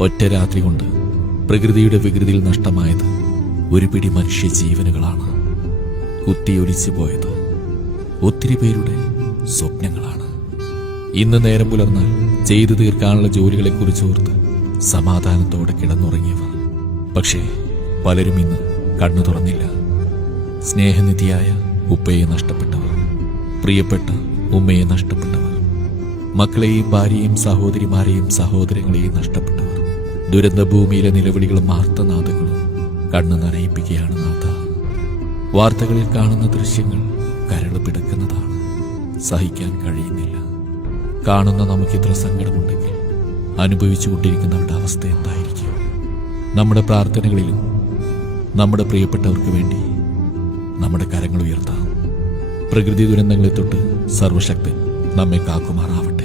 ഒറ്റ രാത്രി കൊണ്ട് പ്രകൃതിയുടെ വികൃതിയിൽ നഷ്ടമായത് ഒരു പിടി മനുഷ്യ ജീവനുകളാണ്. കുത്തിയൊലിച്ചു പോയത് ഒത്തിരി പേരുടെ സ്വപ്നങ്ങളാണ്. ഇന്ന് നേരം പുലർന്നാൽ ചെയ്തു തീർക്കാനുള്ള ജോലികളെക്കുറിച്ചോർത്ത് സമാധാനത്തോടെ കിടന്നുറങ്ങിയവർ. പക്ഷേ പലരും ഇന്ന് കണ്ണു തുറന്നില്ല. സ്നേഹനിധിയായ ഉപ്പയെ നഷ്ടപ്പെട്ടവർ, പ്രിയപ്പെട്ട ഉമ്മയെ നഷ്ടപ്പെട്ടവർ, മക്കളെയും ഭാര്യയും സഹോദരിമാരെയും സഹോദരങ്ങളെയും നഷ്ടപ്പെട്ടവർ. ദുരന്തഭൂമിയിലെ നിലവിളികളും ആർത്തനാദങ്ങളും കണ്ണു നനയിപ്പിക്കുകയാണ് നാഥ. വാർത്തകളിൽ കാണുന്ന ദൃശ്യങ്ങൾ കരള് പിടക്കുന്നതാണ്. സഹിക്കാൻ കഴിയുന്നില്ല. കാണുന്ന നമുക്കിത്ര സങ്കടമുണ്ടെങ്കിൽ അനുഭവിച്ചുകൊണ്ടിരിക്കുന്നവരുടെ അവസ്ഥ എന്തായിരിക്കും? നമ്മുടെ പ്രാർത്ഥനകളിലും നമ്മുടെ പ്രിയപ്പെട്ടവർക്ക് വേണ്ടി നമ്മുടെ കരങ്ങൾ ഉയർത്താം. പ്രകൃതി ദുരന്തങ്ങളെ തൊട്ട് സർവശക്തൻ നമ്മെ കാക്കുമാറാവട്ടെ.